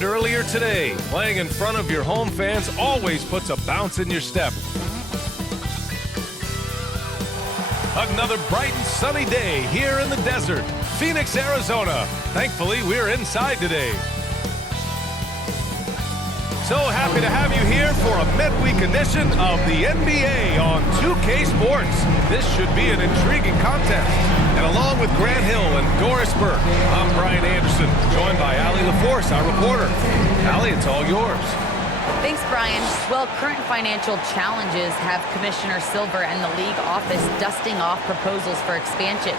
Earlier today, playing in front of your home fans always puts a bounce in your step. Another bright and sunny day here in the desert, Phoenix, Arizona. Thankfully, we're inside today. So happy to have you here for a midweek edition of the NBA on 2K Sports. This should be an intriguing contest. And along with Grant Hill and Doris Burke, I'm Brian Anderson, joined by Allie LaForce, our reporter. Allie, it's all yours. Thanks, Brian. Well, current financial challenges have Commissioner Silver and the league office dusting off proposals for expansion.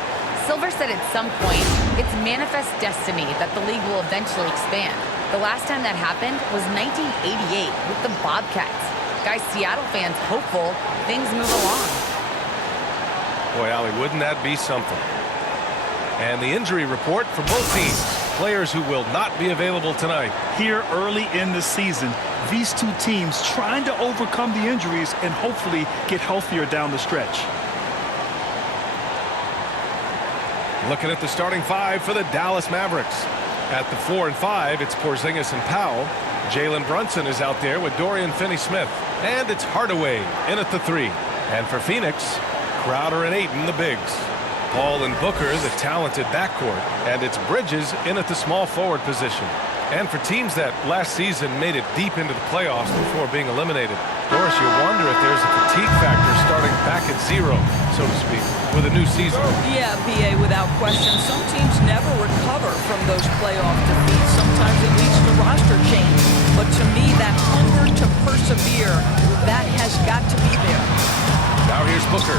Silver said at some point, it's manifest destiny that the league will eventually expand. The last time that happened was 1988 with the Bobcats. Guys, Seattle fans hopeful things move along. Boy, Allie, wouldn't that be something? And the injury report for both teams. Players who will not be available tonight. Here early in the season, these two teams trying to overcome the injuries and hopefully get healthier down the stretch. Looking at the starting five for the Dallas Mavericks. At the 4 and 5, it's Porzingis and Powell. Jalen Brunson is out there with Dorian Finney-Smith. And it's Hardaway in at the 3. And for Phoenix, Crowder and Ayton, the bigs. Paul and Booker, the talented backcourt. And it's Bridges in at the small forward position. And for teams that last season made it deep into the playoffs before being eliminated, Doris, you wonder if there's a fatigue factor starting back at zero, so to speak, with a new season. Yeah, BA, without question. Some teams never recover from those playoff defeats. Sometimes it leads to roster change. But to me, that hunger to persevere, that has got to be there. Now here's Booker.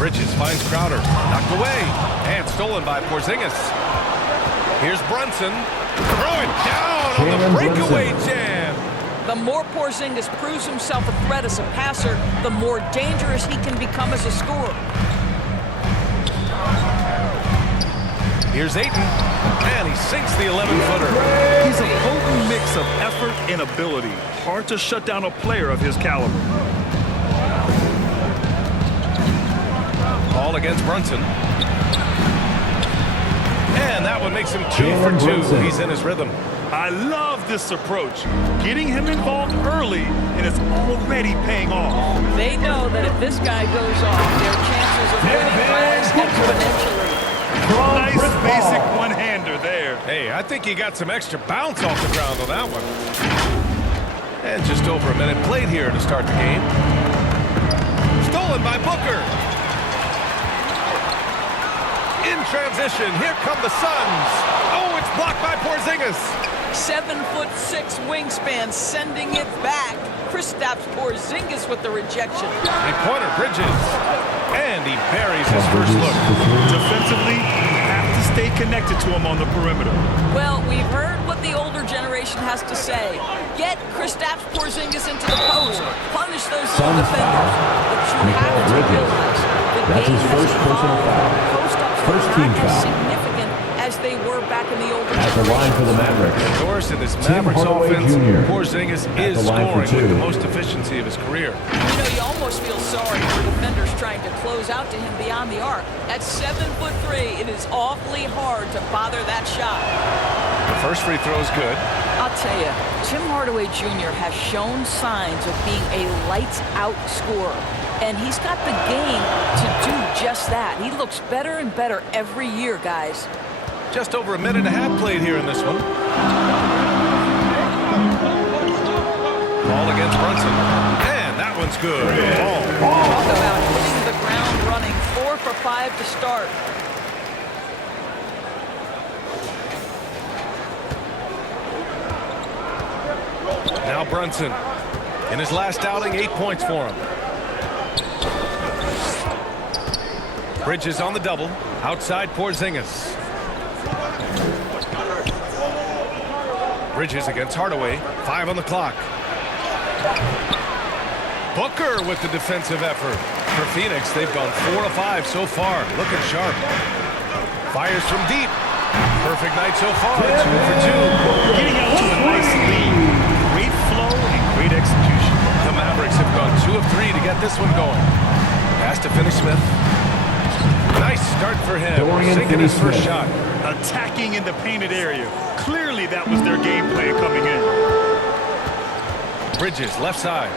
Bridges finds Crowder. Knocked away. And stolen by Porzingis. Here's Brunson. Throw it down on the breakaway jam. The more Porzingis proves himself a threat as a passer, the more dangerous he can become as a scorer. Here's Ayton. And he sinks the 11-footer. He's a potent mix of effort and ability. Hard to shut down a player of his caliber. Ball against Brunson. And that one makes him 2 for 2. He's in his rhythm. I love this approach. Getting him involved early, and it's already paying off. They know that if this guy goes off, their chances of winning rise exponentially. Nice basic one-hander there. Hey, I think he got some extra bounce off the ground on that one. And just over a minute played here to start the game. Stolen by Booker. In transition, here come the Suns. Oh, it's blocked by Porzingis. 7'6" wingspan, sending it back. Kristaps Porzingis with the rejection. Three-pointer, Bridges. And he buries his first look. Defensively, have to stay connected to him on the perimeter. Well, we've heard what the older generation has to say. Get Kristaps Porzingis into the post. Punish those defenders. But you have to realize the game has evolved. Post-ups are not as significant as they were back in the older generation. At the line for the Mavericks. And Doris, in this Mavericks offense, Porzingis is scoring with the most efficiency of his career. You know, you almost feel sorry for defenders trying to close out to him beyond the arc. At 7'3", it is awfully hard to bother that shot. The first free throw is good. I'll tell you, Tim Hardaway Jr. has shown signs of being a lights-out scorer. And he's got the game to do just that. He looks better and better every year, guys. Just over a minute and a half played here in this one. Ball against Brunson. And that one's good. Ball. Talk about hitting the ground running. 4 for 5 to start. Now Brunson. In his last outing, 8 points for him. Bridges on the double. Outside Porzingis. Bridges against Hardaway. 5 on the clock. Booker with the defensive effort. For Phoenix, they've gone 4 of 5 so far. Looking sharp. Fires from deep. Perfect night so far. 2 for 2. Getting out to a nice lead. Great flow and great execution. The Mavericks have gone 2 of 3 to get this one going. Pass to Finney-Smith. Nice start for him. Sinking his first shot. A attacking in the painted area. Clearly, that was their game plan coming in. Bridges, left side.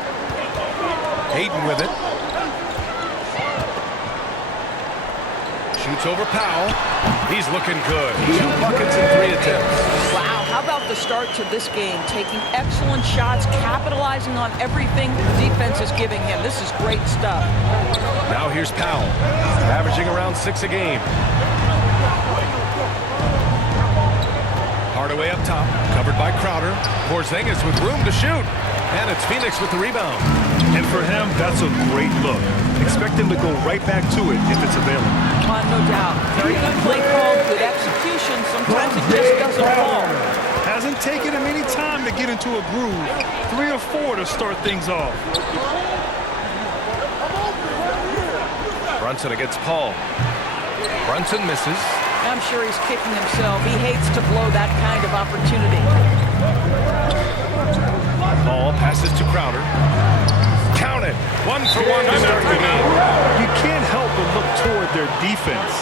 Hayden with it. Shoots over Powell. He's looking good. 2 buckets in 3 attempts. Wow, how about the start to this game? Taking excellent shots, capitalizing on everything the defense is giving him. This is great stuff. Now here's Powell, averaging around 6 a game. Hardaway up top, covered by Crowder. Porzingis with room to shoot. And it's Phoenix with the rebound. And for him, that's a great look. Expect him to go right back to it if it's available. No doubt. Very good play call, good execution. Sometimes it just doesn't fall. Hasn't taken him any time to get into a groove. 3 or 4 to start things off. Brunson against Paul. Brunson misses. I'm sure he's kicking himself. He hates to blow that kind of opportunity. Paul passes to Crowder. Count it. 1 for 1 to start the game. You can't help but look toward their defense.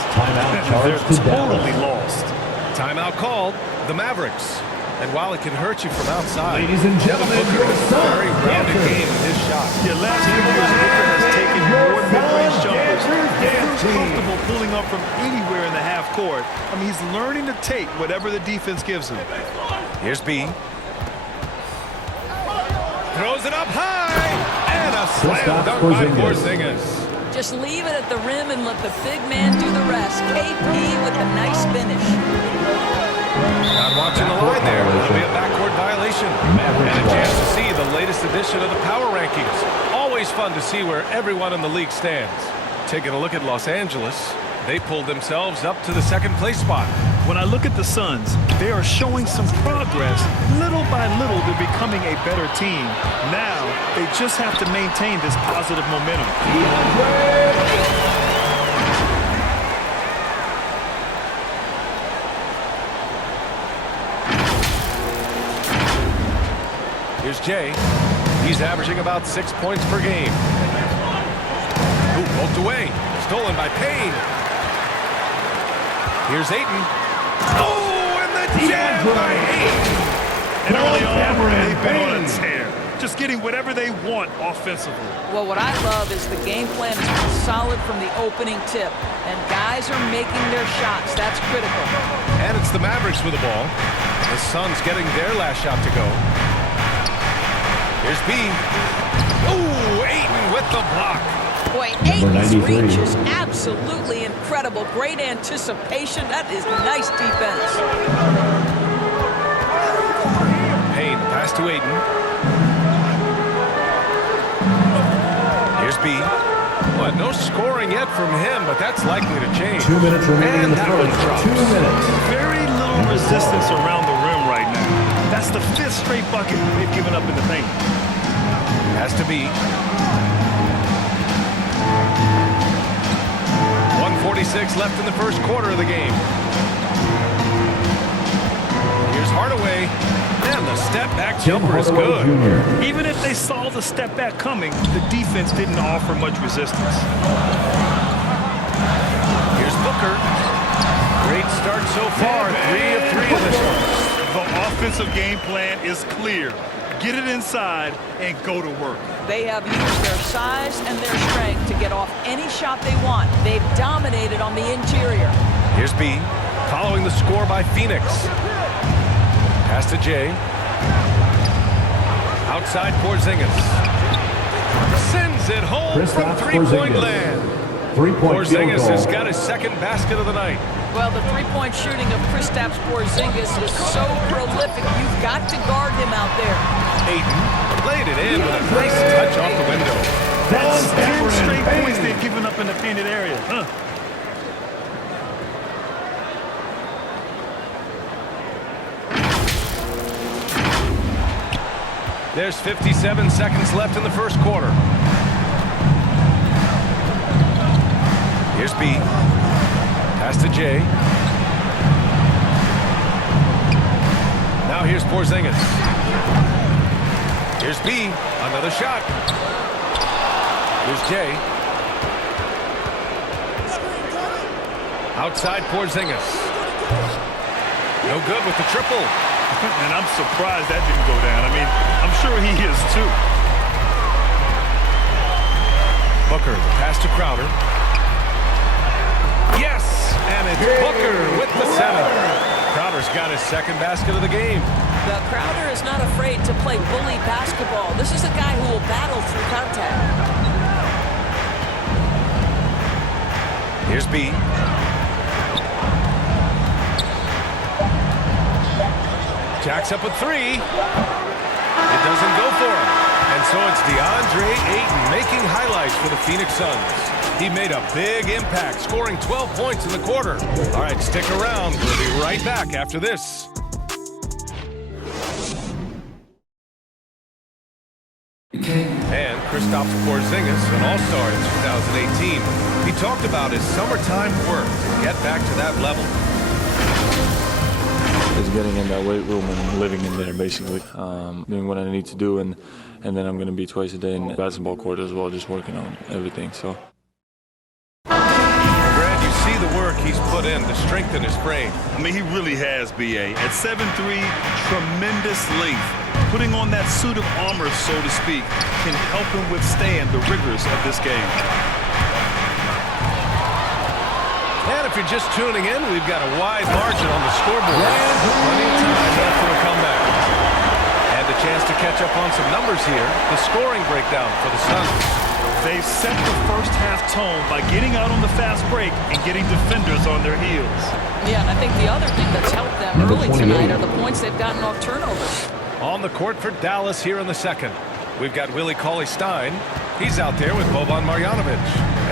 They're totally lost. Timeout called. The Mavericks. And while it can hurt you from outside, Ladies and gentlemen, Booker has a very rounded game in his shot. Yeah, last few years, Booker has taken more mid-range jumpers. He's comfortable pulling up from anywhere in the half court. I mean, he's learning to take whatever the defense gives him. Here's B. Throws it up high. And a slam dunk by Porzingis. Just leave it at the rim and let the big man do the rest. KP with a nice finish. Not watching the line there. It'll be a backcourt violation. And a chance to see the latest edition of the power rankings. Always fun to see where everyone in the league stands. Taking a look at Los Angeles, they pulled themselves up to the 2nd place spot. When I look at the Suns, they are showing some progress. Little by little, they're becoming a better team. Now, they just have to maintain this positive momentum. Here's Jay. He's averaging about 6 points per game. Ooh, poked away. Stolen by Payne. Here's Ayton. Oh, and the jam by Ayton. And early on, they've been on a tear. Just getting whatever they want offensively. Well, what I love is the game plan has been solid from the opening tip. And guys are making their shots. That's critical. And it's the Mavericks with the ball. The Suns getting their last shot to go. Here's B. Ooh, Ayton with the block. Boy, Ayton's reach is absolutely incredible. Great anticipation. That is nice defense. Payne, pass to Ayton. Here's B. Well, no scoring yet from him, but that's likely to change. 2 minutes remaining in the And that one first. drops. 2 minutes. Very little resistance around the rim right now. That's the 5th straight bucket they've given up in the paint. Has to be. 1:46 left in the first quarter of the game. Here's Hardaway. And the step-back jumper is good. Even if they saw the step back coming, the defense didn't offer much resistance. Here's Booker. Great start so far. 3 of 3 in this one. The offensive game plan is clear. Get it inside and go to work. They have used their size and their strength to get off any shot they want. They've dominated on the interior. Here's B. Following the score by Phoenix. Pass to Jay. Outside Porzingis. Sends it home from three-point land. Porzingis has got his 2nd basket of the night. Well, the three-point shooting of Kristaps Porzingis is so prolific. You've got to guard him out there. Ayton laid it in with a nice touch off the window. That's 10 straight points they've given up in the painted area. There's 57 seconds left in the first quarter. Here's B. Pass to Jay. Now here's Porzingis. Here's B. Another shot. Here's Jay. Outside Porzingis. No good with the triple. And I'm surprised that didn't go down. I mean, I'm sure he is too. Booker, the pass to Crowder. Yes! And it's Booker with the 7. Crowder's got his second basket of the game. But Crowder is not afraid to play bully basketball. This is a guy who will battle through contact. Here's B. Jacks up with 3. It doesn't go for him. And so it's DeAndre Ayton making highlights for the Phoenix Suns. He made a big impact, scoring 12 points in the quarter. All right, stick around. We'll be right back after this. And Kristaps Porzingis, an all-star in 2018. He talked about his summertime work to get back to that level. Is getting in that weight room and living in there, basically. Doing what I need to do, and then I'm going to be twice a day in the basketball court as well, just working on everything. So. Brad, you see the work he's put in to strengthen his frame. I mean, he really has, B.A. At 7'3", tremendous length. Putting on that suit of armor, so to speak, can help him withstand the rigors of this game. And if you're just tuning in, we've got a wide margin on the scoreboard. Plenty of time left for a comeback. And a chance to catch up on some numbers here. The scoring breakdown for the Suns. They've set the first half tone by getting out on the fast break and getting defenders on their heels. Yeah, and I think the other thing that's helped them early tonight are the points they've gotten off turnovers. On the court for Dallas here in the second. We've got Willie Cauley-Stein. He's out there with Boban Marjanovic.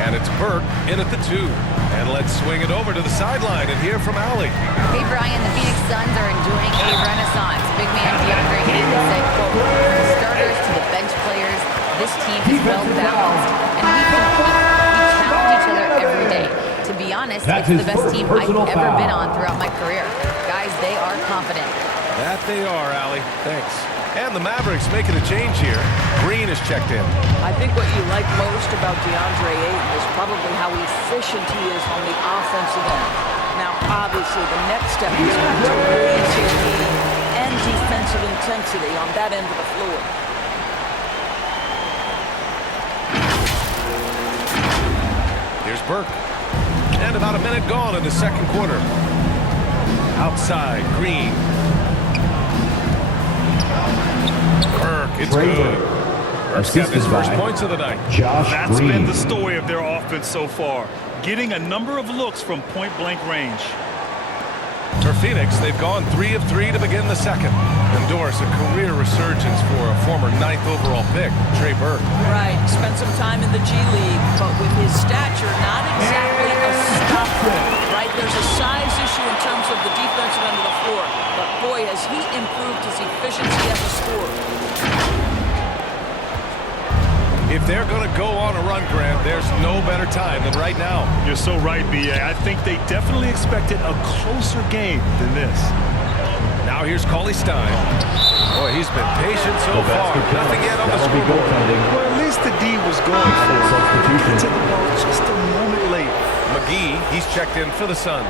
And it's Burke in at the 2. And let's swing it over to the sideline and hear from Allie. Hey, Brian, the Phoenix Suns are enjoying a renaissance. Big man DeAndre Ayton said, quote, from the starters to the bench players, this team is well-balanced. And we compete. We challenge each other every day. To be honest, it's the best team I've ever been on throughout my career. Guys, they are confident. That they are, Allie. Thanks. And the Mavericks making a change here. Green is checked in. I think what you like most about DeAndre Ayton is probably how efficient he is on the offensive end. Now, obviously, the next step is going to raise his game and defensive intensity on that end of the floor. Here's Burke. And about a minute gone in the second quarter. Outside, Green. Burke, it's good. Burke's got his first points of the night. That's been the story of their offense so far. Getting a number of looks from point-blank range. For Phoenix, they've gone 3 of 3 to begin the second. Endorse a career resurgence for a former 9th overall pick, Trey Burke. Right, spent some time in the G League, but with his stature, not exactly a stopper. Right, there's a size issue in terms of the defensive end of the floor, but boy, has he improved his efficiency as a scorer. If they're going to go on a run, Grant, there's no better time than right now. You're so right, B.A. I think they definitely expected a closer game than this. Now here's Cauley-Stein. Boy, he's been patient so far. Nothing yet on the scoreboard. Well, at least the D was going for it. Got to the ball just a moment late. McGee, he's checked in for the Suns.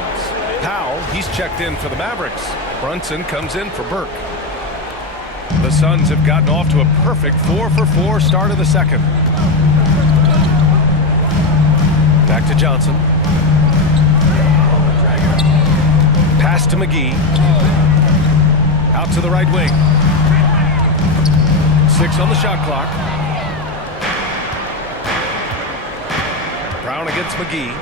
Powell, he's checked in for the Mavericks. Brunson comes in for Burke. The Suns have gotten off to a perfect 4-for-4 start of the second. Back to Johnson. Pass to McGee. Out to the right wing. 6 on the shot clock. Brown against McGee.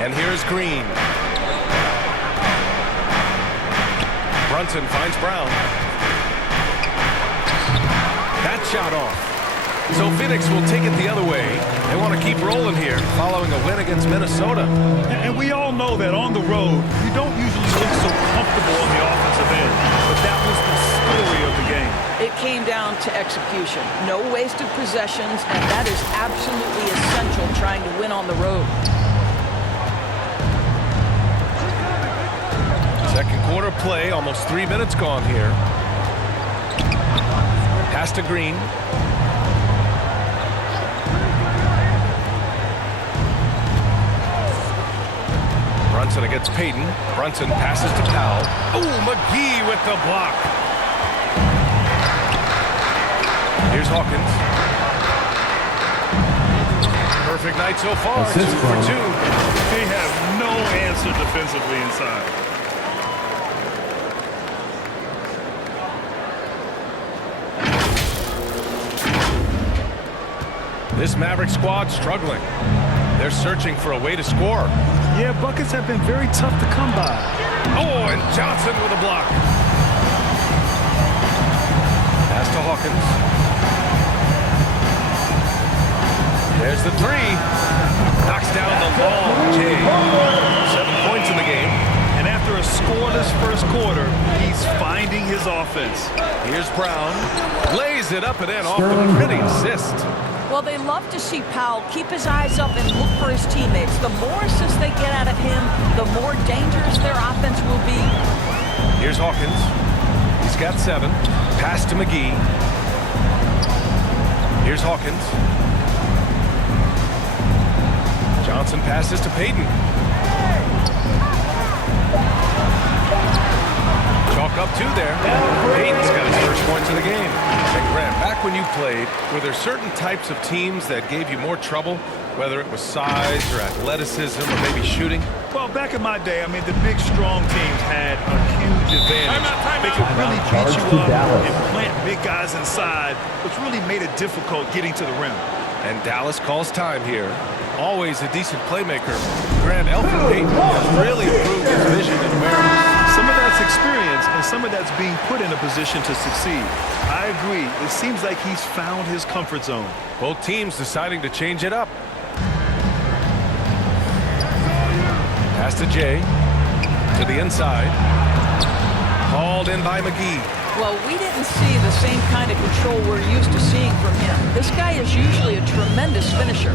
And here's Green. Brunson finds Brown. That shot off. So Phoenix will take it the other way. They want to keep rolling here following a win against Minnesota. And we all know that on the road, you don't usually look so comfortable on the offensive end. But that was the story of the game. It came down to execution. No wasted possessions, and that is absolutely essential trying to win on the road. Second quarter play, almost 3 minutes gone here. Pass to Green. Brunson against Payton. Brunson passes to Powell. Oh, McGee with the block. Here's Hawkins. Perfect night so far. 2 for 2. They have no answer defensively inside. This Mavericks squad struggling. They're searching for a way to score. Yeah, buckets have been very tough to come by. Oh, and Johnson with a block. Pass to Hawkins. There's the three. Knocks down the long J. 7 points in the game. And after a scoreless first quarter, he's finding his offense. Here's Brown. Lays it up and in off the pretty assist. Well, they love to see Powell keep his eyes up and look for his teammates. The more assists they get out of him, the more dangerous their offense will be. Here's Hawkins. He's got 7. Pass to McGee. Here's Hawkins. Johnson passes to Payton. Chalk up 2 there. Payton's got his first points of the game. And Grant, back when you played, were there certain types of teams that gave you more trouble, whether it was size or athleticism or maybe shooting? Well, back in my day, I mean, the big, strong teams had a huge advantage. They could really beat you up and plant big guys inside, which really made it difficult getting to the rim. And Dallas calls time here. Always a decent playmaker. Grant, Elfrid Payton has really improved his vision and awareness. Some of that's experience, and some of that's being put in a position to succeed. I agree. It seems like he's found his comfort zone. Both teams deciding to change it up. Pass to Jay. To the inside. Hauled in by McGee. Well, we didn't see the same kind of control we're used to seeing from him. This guy is usually a tremendous finisher.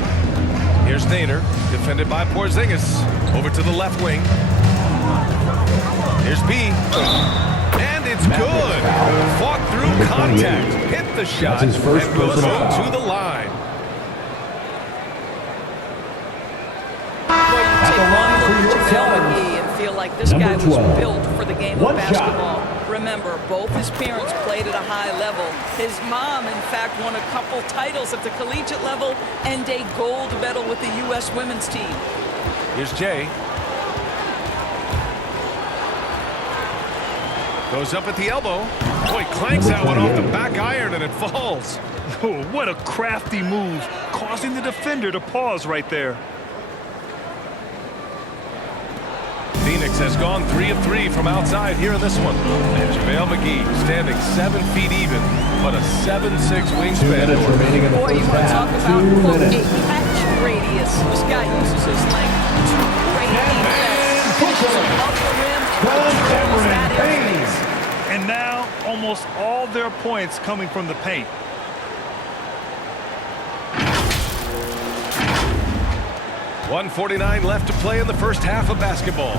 Here's Nader, defended by Porzingis. Over to the left wing. Here's B. And it's good. Fought through contact. Hit the shot and goes to the line. Well, you take one look at JaVale McGee and feel like this guy was built for the game of basketball. Remember, both his parents played at a high level. His mom, in fact, won a couple titles at the collegiate level and a gold medal with the U.S. women's team. Here's Jay. Goes up at the elbow. Boy, clanks that one off the back iron and it falls. Oh, what a crafty move, causing the defender to pause right there. Phoenix has gone 3 of 3 from outside here in this one. And JaVale McGee standing 7 feet even, but a 7'6" wingspan. Boy, you want to talk about a catch radius. This guy uses his length to great defense. Finishes above the rim and controls that airspace. And now, almost all their points coming from the paint. .149 left to play in the first half of basketball.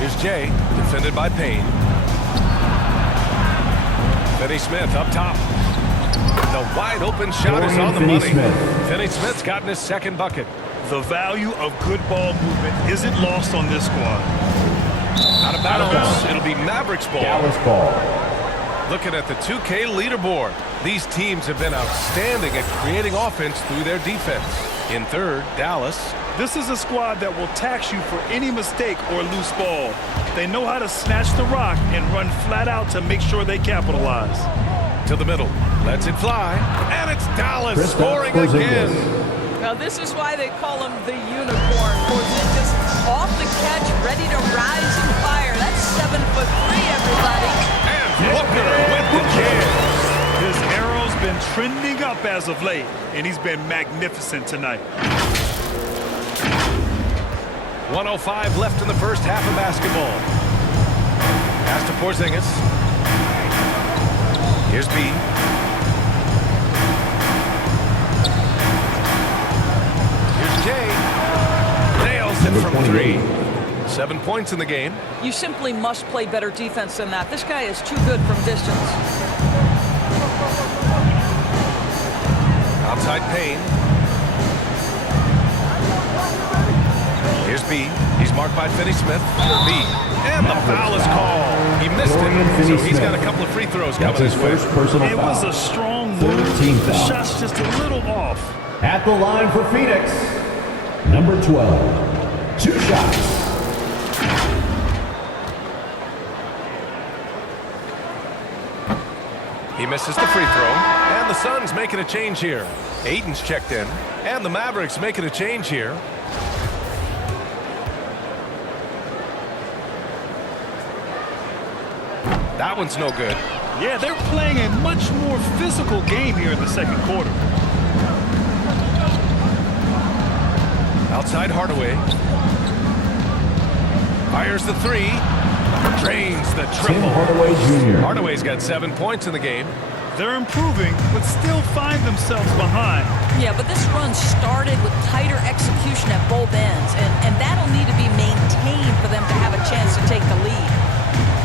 Here's Jay, defended by Payne. Finney Smith up top. The wide open shot is on the money. Finney Smith's gotten his second bucket. The value of good ball movement isn't lost on this squad. Out of bounds. It'll be Mavericks ball. Dallas ball. Looking at the 2K leaderboard, these teams have been outstanding at creating offense through their defense. In third, Dallas. This is a squad that will tax you for any mistake or loose ball. They know how to snatch the rock and run flat out to make sure they capitalize. To the middle, lets it fly, and it's Dallas scoring again. Now this is why they call him the unicorn. Porzingis off the catch, ready to rise and fire. That's 7'3", everybody. And Booker with the jam. His arrow's been trending up as of late, and he's been magnificent tonight. 1:05 left in the first half of basketball. Pass to Porzingis. Here's B. Here's Jay. Nails it from 3. 7 points in the game. You simply must play better defense than that. This guy is too good from distance. Outside Payne. B. He's marked by Finney Smith for B. And the foul is called. He missed it, so he's got a couple of free throws coming his way. It was a strong move. The shot's just a little off. At the line for Phoenix, number 12. 2 shots. He misses the free throw, and the Suns making a change here. Ayton's checked in, and the Mavericks making a change here. That one's no good. Yeah, they're playing a much more physical game here in the second quarter. Outside Hardaway. Fires the three. Drains the triple. Hardaway Jr. Hardaway's got 7 points in the game. They're improving, but still find themselves behind. Yeah, but this run started with tighter execution at both ends, and that'll need to be maintained for them to have a chance to take the lead.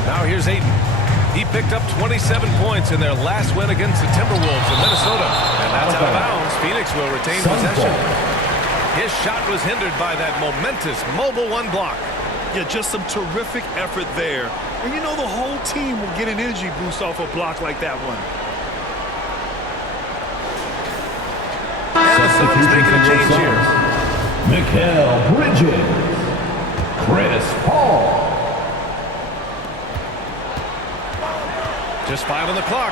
Now here's Ayton. He picked up 27 points in their last win against the Timberwolves in Minnesota. And that's out of bounds. Phoenix will retain possession. His shot was hindered by that momentous mobile one block. Yeah, just some terrific effort there. And you know the whole team will get an energy boost off a block like that one. And the Suns making a change here. Mikal Bridges. Chris Paul. Just 5 on the clock.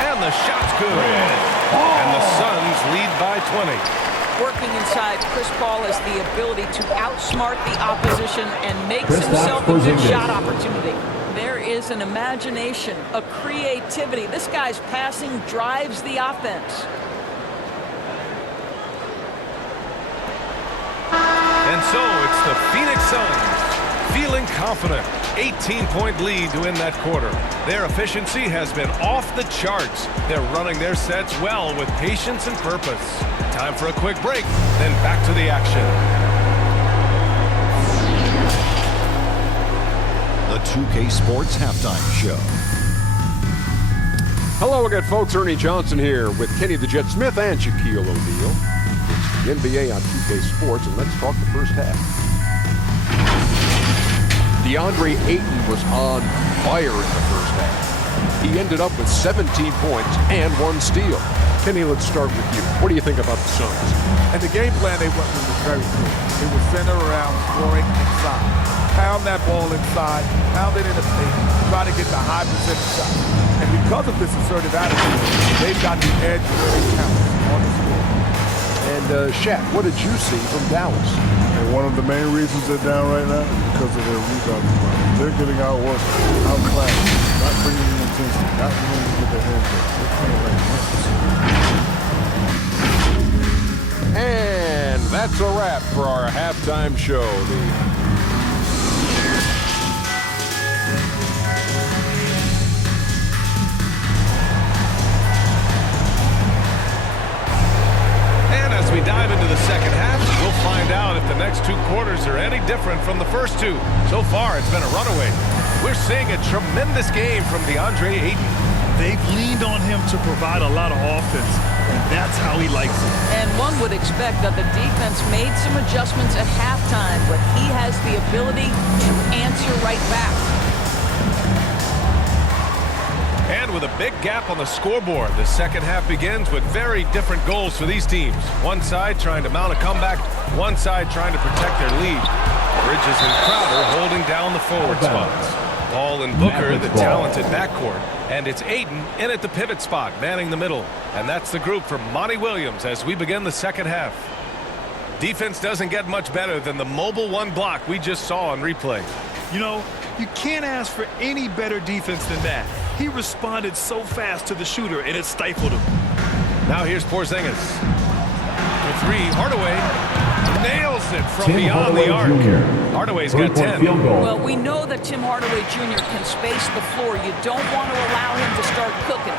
And the shot's good. And the Suns lead by 20. Working inside, Chris Paul has the ability to outsmart the opposition and makes himself a good shot opportunity. There is an imagination, a creativity. This guy's passing drives the offense. And so it's the Phoenix Suns feeling confident. 18-point lead to win that quarter. Their efficiency has been off the charts. They're running their sets well with patience and purpose. Time for a quick break, then back to the action. The 2K Sports Halftime Show. Hello again, folks. Ernie Johnson here with Kenny the Jet Smith and Shaquille O'Neal. It's the NBA on 2K Sports, and let's talk the first half. DeAndre Ayton was on fire in the first half. He ended up with 17 points and 1 steal. Kenny, let's start with you. What do you think about the Suns? And the game plan they went with was very clear. It was centered around scoring inside. Pound that ball inside, pound it in the paint, try to get the high percentage shot. And because of this assertive attitude, they've got the edge where it counts on the score. And Shaq, what did you see from Dallas? And one of the main reasons they're down right now is because of their rebounding problem. They're getting outworked, outclassed, not bringing in intensity, not willing to get their hands up. They're playing like monsters. And that's a wrap for our halftime show. And as we dive into the second half, we'll find out if the next 2 quarters are any different from the first 2. So far, it's been a runaway. We're seeing a tremendous game from DeAndre Ayton. They've leaned on him to provide a lot of offense, and that's how he likes it. And one would expect that the defense made some adjustments at halftime, but he has the ability to answer right back. And with a big gap on the scoreboard, the second half begins with very different goals for these teams. One side trying to mount a comeback, one side trying to protect their lead. Bridges and Crowder holding down the forward spots. Paul and Booker, the talented backcourt. And it's Ayton in at the pivot spot, manning the middle. And that's the group for Monty Williams as we begin the second half. Defense doesn't get much better than the mobile one block we just saw on replay. You know, you can't ask for any better defense than that. He responded so fast to the shooter, and it stifled him. Now here's Porzingis. For 3, Hardaway nails it from beyond the arc. Hardaway's got 10. Well, we know that Tim Hardaway Jr. can space the floor. You don't want to allow him to start cooking.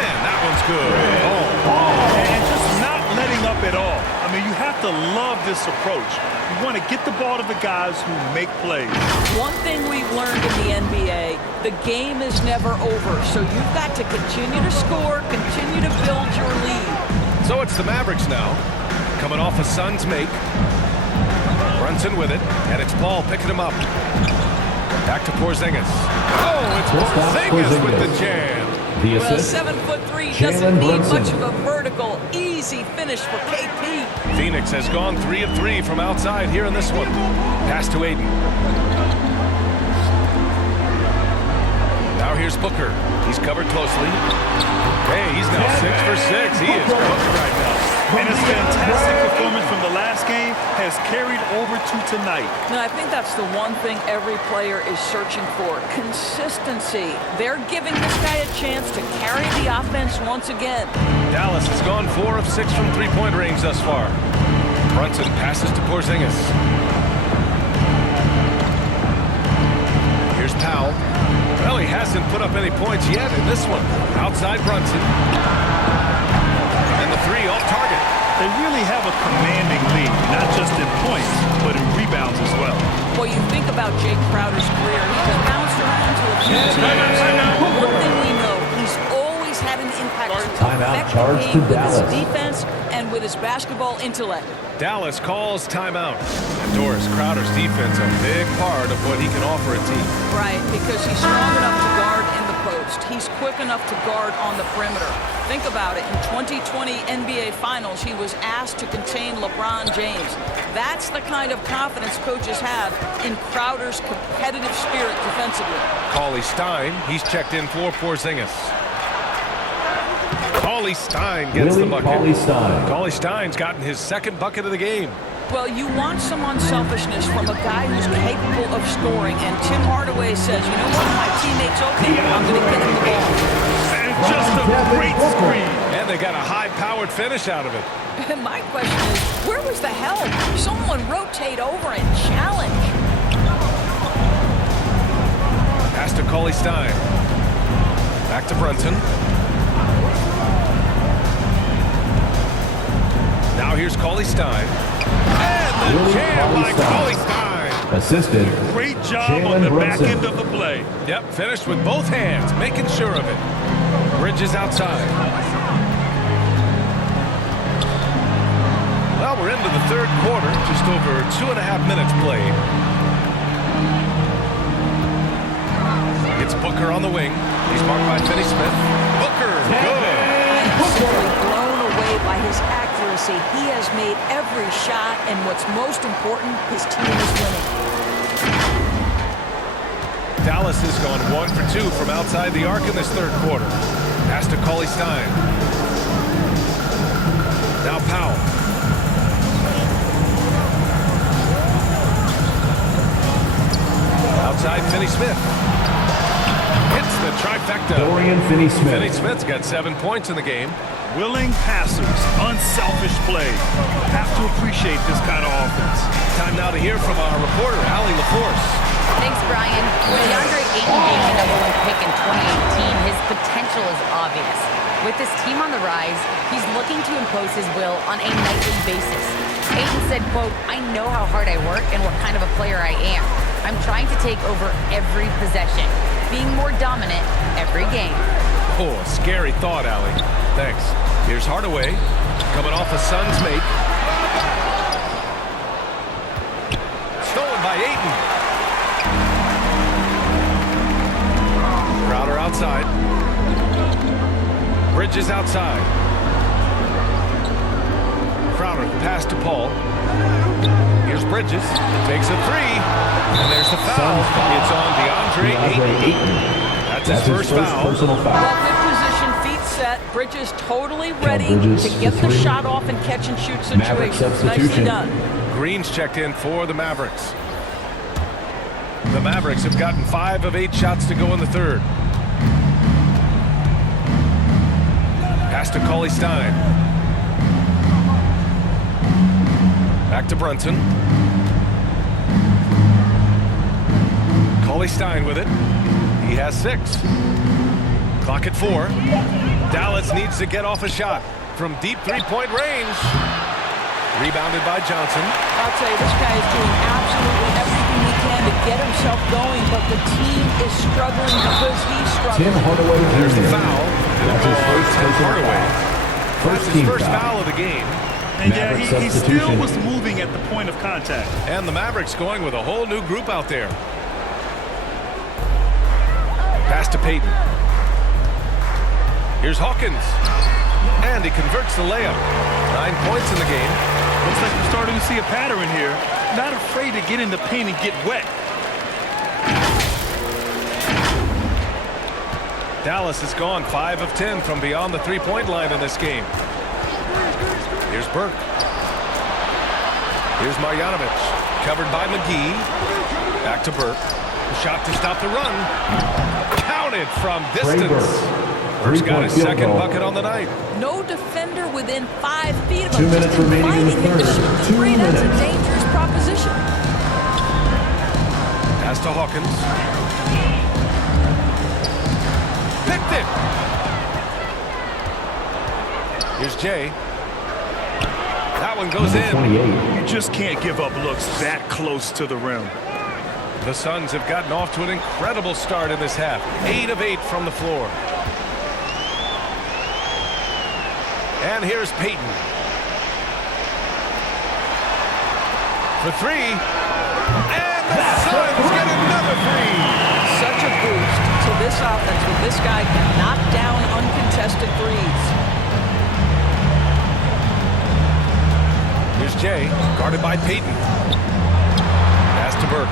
And that one's good. And just not letting up at all. I mean, you have to love this approach. You want to get the ball to the guys who make plays. One thing we've learned in the NBA, the game is never over. So you've got to continue to score, continue to build your lead. So it's the Mavericks now. Coming off a Suns make. Brunson with it, and it's Paul picking him up. Back to Porzingis. Oh, it's Porzingis with the jam. The Well, assist, 7'3" doesn't need much of a vertical, easy finish for KP. Phoenix has gone 3 of 3 from outside here in this one. Pass to Aiden. Now here's Booker. He's covered closely. Hey, he's now 6 for 6. He is cooked right now. And his fantastic performance from the last game has carried over to tonight. Now, I think that's the one thing every player is searching for, consistency. They're giving this guy a chance to carry the offense once again. Dallas has gone 4 of 6 from three-point range thus far. Brunson passes to Porzingis. Here's Powell. Well, he hasn't put up any points yet in this one. Outside Brunson. And the three off target. They really have a commanding lead, not just in points, but in rebounds as well. Well, you think about Jake Crowder's career. He's bounced around to a few teams. One thing we know, he's always had an impact to affect the game with his defense and with his basketball intellect. Dallas calls timeout. And Doris, Crowder's defense a big part of what he can offer a team. Right, because he's strong enough to guard in the post. He's quick enough to guard on the perimeter. Think about it. In 2020 NBA Finals, he was asked to contain LeBron James. That's the kind of confidence coaches have in Crowder's competitive spirit defensively. Cauley Stein, he's checked in for Porzingis. Cauley Stein gets the bucket. Cauley Stein's gotten his second bucket of the game. Well, you want some unselfishness from a guy who's capable of scoring, and Tim Hardaway says, you know what, my teammate's okay, I'm going to get him the ball. And just a great screen. And they got a high-powered finish out of it. My question is, where was the help? Someone rotate over and challenge. Pass to Cauley Stein. Back to Brunson. Now here's Cauley Stein. And the jam by Cauley Stein. Assisted. Great job on the back end of the play. Yep, finished with both hands, making sure of it. Bridges outside. Well, we're into the third quarter, just over 2.5 minutes played. It's Booker on the wing. He's marked by Finney Smith. Booker, good. Simply blown away by his accuracy. He has made every shot, and what's most important, his team is winning. Dallas has gone 1 for 2 from outside the arc in this third quarter. Pass to Cauley Stein. Now Powell. Outside Finney Smith. Hits the trifecta. Dorian Finney-Smith. Finney-Smith's got 7 points in the game. Willing passers, unselfish play. Have to appreciate this kind of offense. Time now to hear from our reporter, Allie LaForce. Thanks, Brian. With DeAndre Ayton being the #1 pick in 2018, his potential is obvious. With his team on the rise, he's looking to impose his will on a nightly basis. Ayton said, quote, "I know how hard I work and what kind of a player I am. I'm trying to take over every possession, being more dominant every game." Oh, scary thought, Allie. Thanks. Here's Hardaway, coming off a Suns make. Stolen by Ayton. Crowder outside. Bridges outside. Crowder pass to Paul. Here's Bridges. Takes a three. And there's the foul. It's on DeAndre Ayton. That's his first foul. Personal foul. Well, good position, feet set. Bridges totally ready to get the shot off and catch and shoot Maverick situation. Nicely substitution. done. Green's checked in for the Mavericks. The Mavericks have gotten 5 of 8 shots to go in the third. Pass to Cauley Stein. Back to Brunson. Cauley Stein with it. He has 6. Clock at 4. Dallas needs to get off a shot from deep three-point range. Rebounded by Johnson. I'll tell you, this guy is doing absolutely everything he can to get himself going, but the team is struggling because he's struggling. Tim Hardaway Jr. There's the foul. That's his first Tim personal Hardaway. foul. That's his first foul of the game. And Maverick yeah, he still substitution. was moving at the point of contact. And the Mavericks going with a whole new group out there. Pass to Payton. Here's Hawkins. And he converts the layup. 9 points in the game. Looks like we're starting to see a pattern here. Not afraid to get in the paint and get wet. Dallas has gone 5 of 10 from beyond the three-point line in this game. Here's Burke. Here's Marjanovic. Covered by McGee. Back to Burke. Shot to stop the run. Counted from distance. Burke's got his second bucket on the night. No defender within 5 feet of 2 him. minutes Just remaining in the inviting him to third. shoot the 2 three. That's a minutes. dangerous proposition. Pass to Hawkins. Picked it. Here's Jay. That one goes in. 28. You just can't give up looks that close to the rim. The Suns have gotten off to an incredible start in this half. 8 of 8 from the floor. And here's Payton. For 3. And the Suns get another 3. Such a boost to this offense when this guy can knock down uncontested threes. Here's Jay, guarded by Payton. Pass to Burke.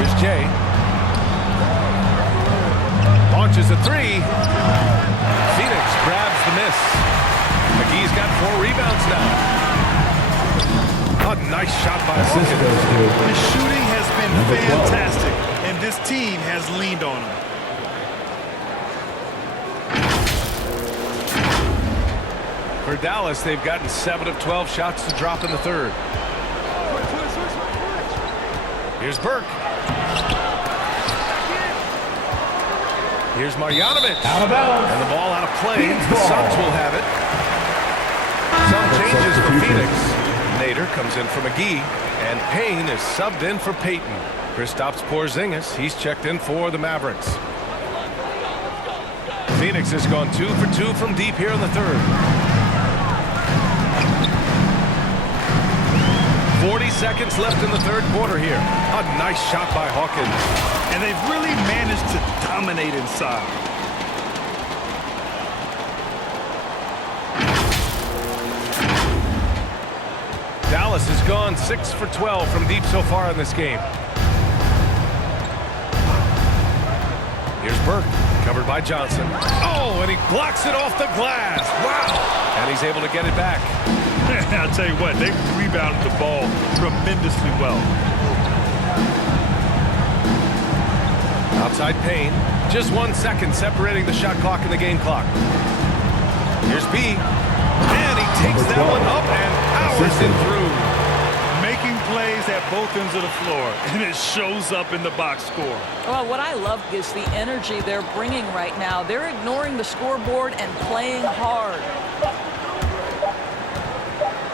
Here's Jay. Launches a 3. Phoenix grabs the miss. McGee's got 4 rebounds now. A nice shot by Hawkins. His shooting has been fantastic, and this team has leaned on him. For Dallas, they've gotten 7 of 12 shots to drop in the third. Here's Burke. Here's Marjanovic. Out of bounds. And the ball out of play. The Suns will have it. Some changes for Phoenix. Nader comes in for McGee. And Payne is subbed in for Payton. Kristaps Porzingis, he's checked in for the Mavericks. Phoenix has gone 2 for 2 from deep here in the third. 40 seconds left in the third quarter here. A nice shot by Hawkins. And they've really managed to dominate inside. Dallas has gone 6 for 12 from deep so far in this game. Here's Burke, covered by Johnson. Oh, and he blocks it off the glass. Wow. And he's able to get it back. I'll tell you what, they've rebounded the ball tremendously well. Outside Payne. Just 1 second separating the shot clock and the game clock. Here's B. And he takes that one up and powers it through. Making plays at both ends of the floor, and it shows up in the box score. Well, what I love is the energy they're bringing right now. They're ignoring the scoreboard and playing hard.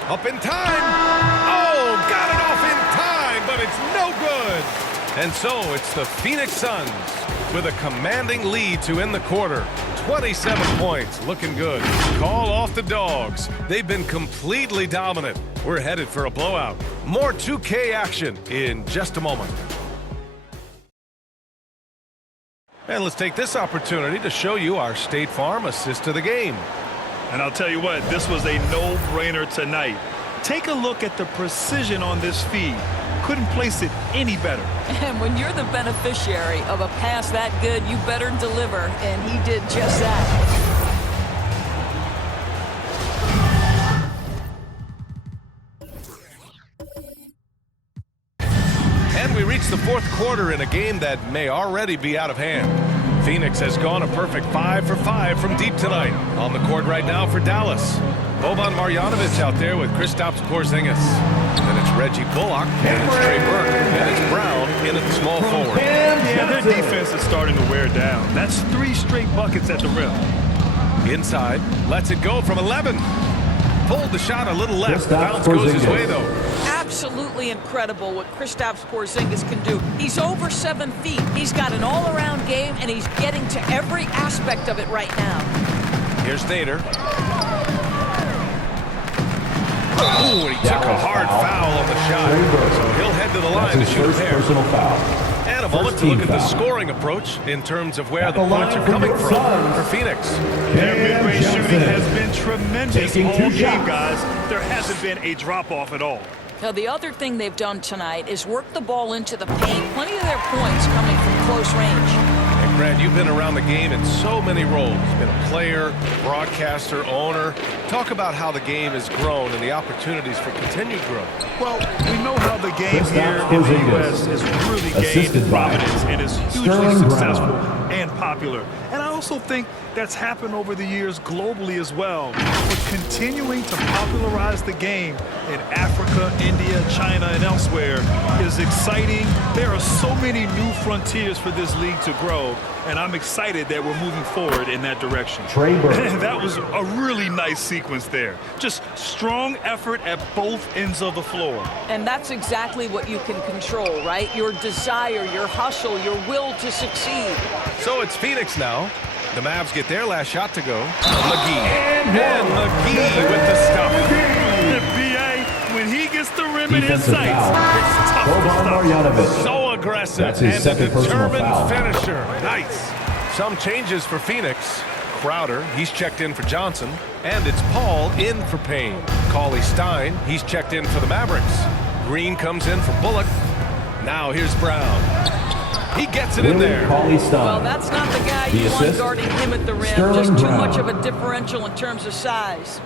Up in time. Oh, got it off in time, but it's no good. And so it's the Phoenix Suns with a commanding lead to end the quarter. 27 points, looking good. Call off the Dogs. They've been completely dominant. We're headed for a blowout. More 2K action in just a moment. And let's take this opportunity to show you our State Farm assist to the game. And I'll tell you what, this was a no-brainer tonight. Take a look at the precision on this feed. Couldn't place it any better. And when you're the beneficiary of a pass that good, you better deliver, and he did just that. And we reach the fourth quarter in a game that may already be out of hand. Phoenix has gone a perfect 5 for 5 from deep tonight. On the court right now for Dallas. Boban Marjanovic out there with Kristaps Porzingis. Then it's Reggie Bullock, and it's Trey Burke, and it's Brown in at the small forward. Yeah, their defense is starting to wear down. That's 3 straight buckets at the rim. Inside, lets it go from 11. Pulled the shot a little left. The bounce goes his way, though. Absolutely incredible what Kristaps Porzingis can do. He's over 7 feet. He's got an all-around game, and he's getting to every aspect of it right now. Here's Nader. Ooh, and he took a hard foul on the shot. So he'll head to the line to shoot a pair. Personal foul. And a moment to look at the scoring approach in terms of where the points are coming from for Phoenix. Their mid-range shooting has been tremendous all game, guys. There hasn't been a drop-off at all. Now, the other thing they've done tonight is work the ball into the paint. Plenty of their points coming from close range. And Brad, you've been around the game in so many roles. You've been a player, broadcaster, owner. Talk about how the game has grown and the opportunities for continued growth. Well, we know how the game here in the U.S. has really gained prominence and is hugely successful and popular. And I also think that's happened over the years globally as well. But continuing to popularize the game in Africa, India, China, and elsewhere is exciting. There are so many new frontiers for this league to grow, and I'm excited that we're moving forward in that direction. That was a really nice sequence there. Just strong effort at both ends of the floor. And that's exactly what you can control, right? Your desire, your hustle, your will to succeed. So it's Phoenix now. The Mavs get their last shot to go. McGee. And McGee with the stuff. B.A., when he gets the rim in his sights, it's tough to stop. So aggressive and a determined finisher. Nice. Some changes for Phoenix. Crowder, he's checked in for Johnson. And it's Paul in for Payne. Cauley Stein, he's checked in for the Mavericks. Green comes in for Bullock. Now here's Brown. He gets it in there. Well, that's not the guy you want guarding him at the rim. Just too much of a differential in terms of size.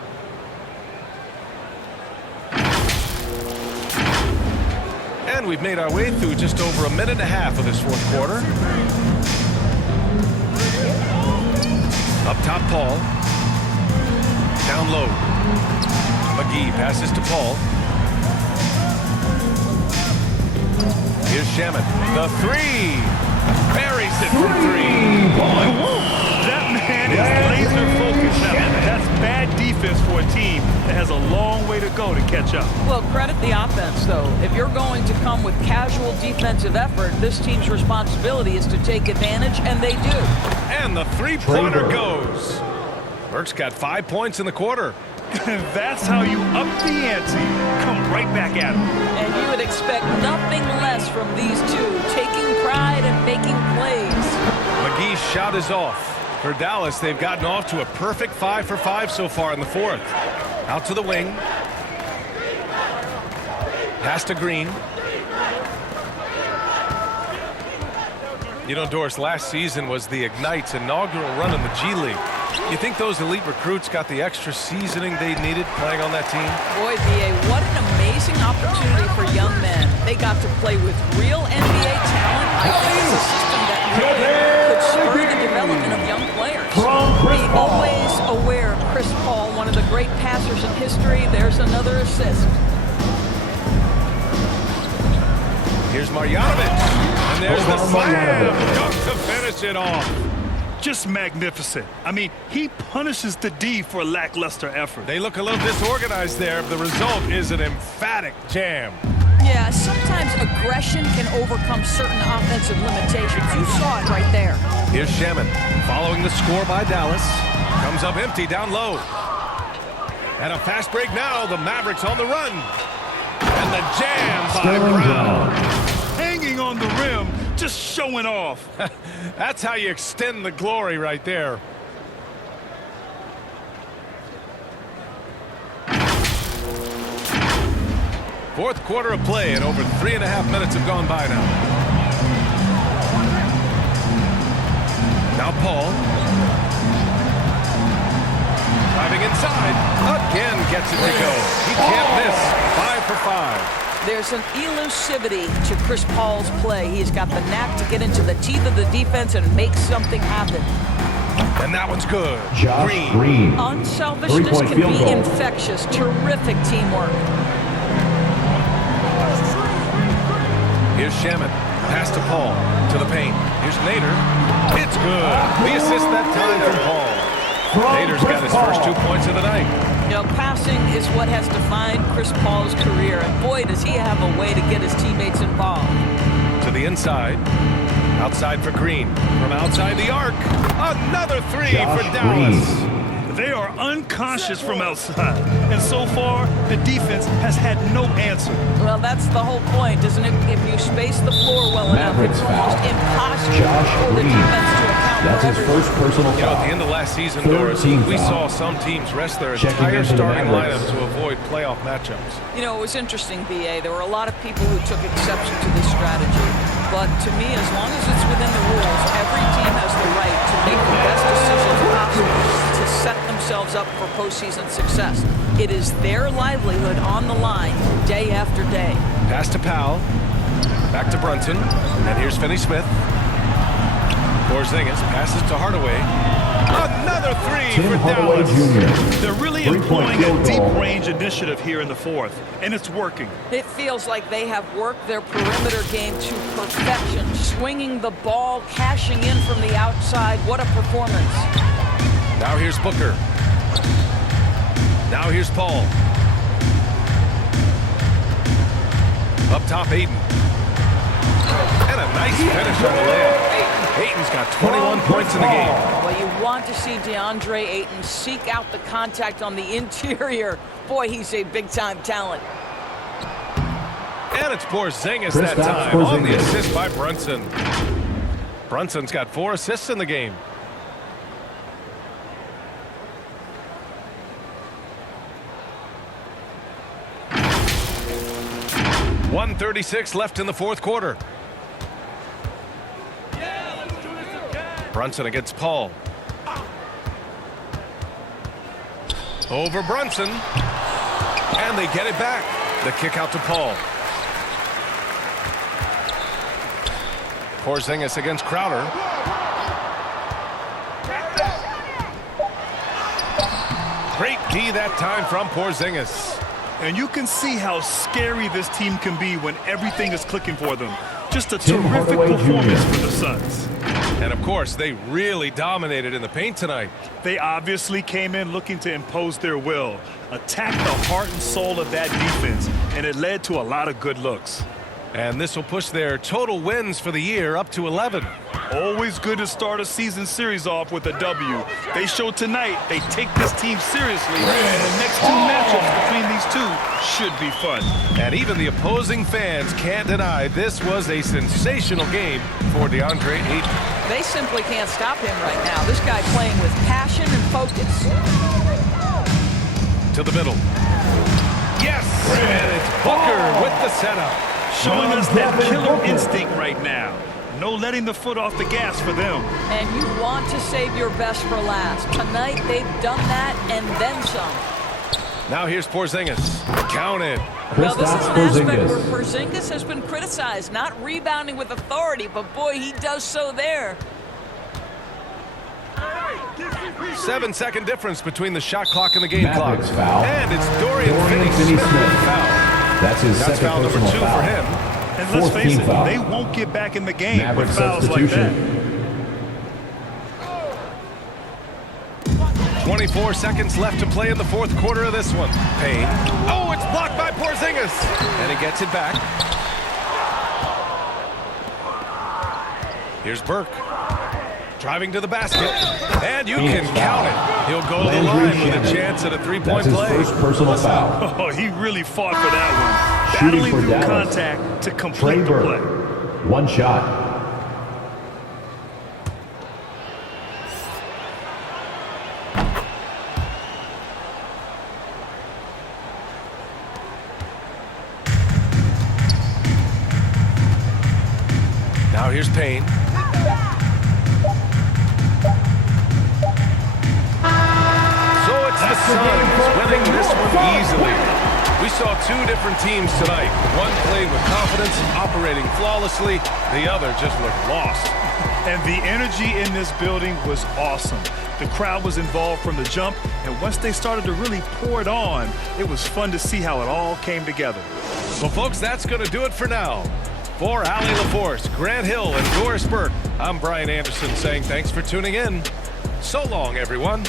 And we've made our way through just over a minute and a half of this fourth quarter. Up top, Paul. Down low. McGee passes to Paul. Here's Shaman. The three. Buries it from three. That man is laser focused. That's bad defense for a team that has a long way to go to catch up. Well, credit the offense, though. If you're going to come with casual defensive effort, this team's responsibility is to take advantage, and they do. And the three-pointer goes. Burks got 5 points in the quarter. That's how you up the ante. Come right back at him. And you would expect nothing less from these two, taking pride and making plays. McGee's shot is off. For Dallas, they've gotten off to a perfect 5 for 5 so far in the fourth. Out to the wing. Pass to Green. You know, Doris, last season was the Ignite's inaugural run in the G League. You think those elite recruits got the extra seasoning they needed playing on that team? Boy, B.A., what an amazing opportunity for young men. They got to play with real NBA talent. I think it's a system that really could spur the development of young players. Be always aware of Chris Paul, one of the great passers in history. There's another assist. Here's Marjanovic. And there's the slam dunk to finish it off. Just magnificent. I mean, he punishes the D for lackluster effort. They look a little disorganized there. The result is an emphatic jam. Yeah, sometimes aggression can overcome certain offensive limitations. You saw it right there. Here's Shaman following the score by Dallas. Comes up empty down low. And a fast break now. The Mavericks on the run. And the jam by Brown. Hanging on the rim, just showing off. That's how you extend the glory right there. Fourth quarter of play, and over 3.5 minutes have gone by now. Now Paul. Driving inside. Again gets it to go. He can't miss. 5 for 5. There's an elusivity to Chris Paul's play. He's got the knack to get into the teeth of the defense and make something happen. And that one's good. Green. Unselfishness can be infectious. Terrific teamwork. Here's Shaman. Pass to Paul. To the paint. Here's Nader. It's good. The assist that time from Paul. Nader's got his first 2 points of the night. You know, passing is what has defined Chris Paul's career. And boy, does he have a way to get his teammates involved. To the inside. Outside for Green. From outside the arc. Another three for Dallas. They are unconscious from outside. And so far, the defense has had no answer. Well, that's the whole point, isn't it? If you space the floor well enough, Mavericks it's almost foul. impossible Josh for the Green. defense to account That's for his everything. first personal You know, foul. at the end of last season, Third Doris, team we foul. saw some teams rest their Checking entire into the starting Mavericks. lineup to avoid playoff matchups. You know, it was interesting, B.A. There were a lot of people who took exception to this strategy. But to me, as long as it's within the rules, every team has the right to make the best decisions possible to set themselves up for postseason success. It is their livelihood on the line day after day. Pass to Powell. Back to Brunson. And here's Finney-Smith. Porzingis passes to Hardaway. Another three Tim for Hardaway Dallas. Jr. They're really Three-point employing a field goal. deep-range initiative here in the fourth, and it's working. It feels like they have worked their perimeter game to perfection, swinging the ball, cashing in from the outside. What a performance. Now here's Booker. Now here's Paul. Up top, Ayton. And a nice finish on the layup. Ayton's got 21 points in the game. Well, you want to see DeAndre Ayton seek out the contact on the interior. Boy, he's a big-time talent. And it's Porzingis that time on the assist by Brunson. Brunson's got 4 assists in the game. .136 left in the fourth quarter. Brunson against Paul. Over Brunson. And they get it back. The kick out to Paul. Porzingis against Crowder. Great D that time from Porzingis. And you can see how scary this team can be when everything is clicking for them. Just a Tim terrific Hardaway performance Jr. for the Suns. And of course, they really dominated in the paint tonight. They obviously came in looking to impose their will, attack the heart and soul of that defense, and it led to a lot of good looks. And this will push their total wins for the year up to 11. Always good to start a season series off with a W. They showed tonight they take this team seriously, and the next 2 matchups between these two should be fun. And even the opposing fans can't deny this was a sensational game for DeAndre Ayton. They simply can't stop him right now. This guy playing with passion and focus. To the middle. Yes! And it's Booker with the setup. Showing us that killer instinct right now. No letting the foot off the gas for them. And you want to save your best for last. Tonight, they've done that and then some. Now here's Porzingis. Count it. Well, this is an aspect where Porzingis. Porzingis has been criticized, not rebounding with authority, but boy, he does so there. 7-second difference between the shot clock and the game Mavericks clock. foul. And it's Dorian Finney-Smith Finney-Smith. foul. That's his That's second foul number personal 2 foul. for him. And let's Fourth face team it, foul. they won't get back in the game Maverick with fouls like that. substitution. 24 seconds left to play in the fourth quarter of this one. Payne. Oh, it's blocked by Porzingis. And he gets it back. Here's Burke. Driving to the basket. And you can count it. He'll go to the line with a chance at a 3-point That's his play. first personal foul. Oh, he really fought for that one. Shooting Battling for through Dallas. contact to Trey complete the play. Burke. One shot. Now here's Payne. So it's the Suns winning this one easily. We saw 2 different teams tonight. One played with confidence, operating flawlessly. The other just looked lost. And the energy in this building was awesome. The crowd was involved from the jump, and once they started to really pour it on, it was fun to see how it all came together. Well, folks, that's going to do it for now. For Allie LaForce, Grant Hill, and Doris Burke, I'm Brian Anderson saying thanks for tuning in. So long, everyone.